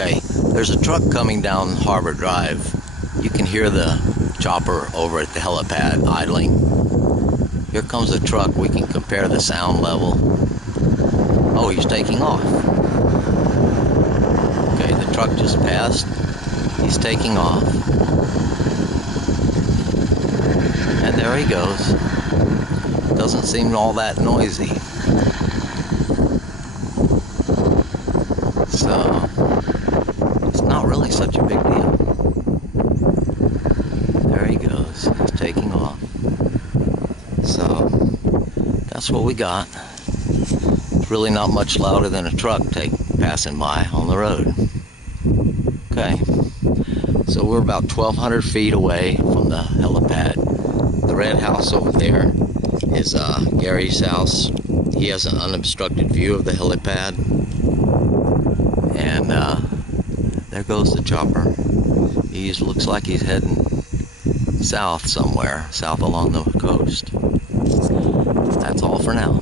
Okay, there's a truck coming down Harbor Drive. You can hear the chopper over at the helipad idling. Here comes the truck. We can compare the sound level. Oh, he's taking off. Okay, the truck just passed. He's taking off. And there he goes. Doesn't seem all that noisy. So, it's not really such a big deal. There he goes. He's taking off. So, that's what we got. It's really not much louder than a truck passing by on the road. Okay. So we're about 1,200 feet away from the helipad. The red house over there is Gary's house. He has an unobstructed view of the helipad. And there goes the chopper. He looks like he's heading south somewhere, south along the coast. That's all for now.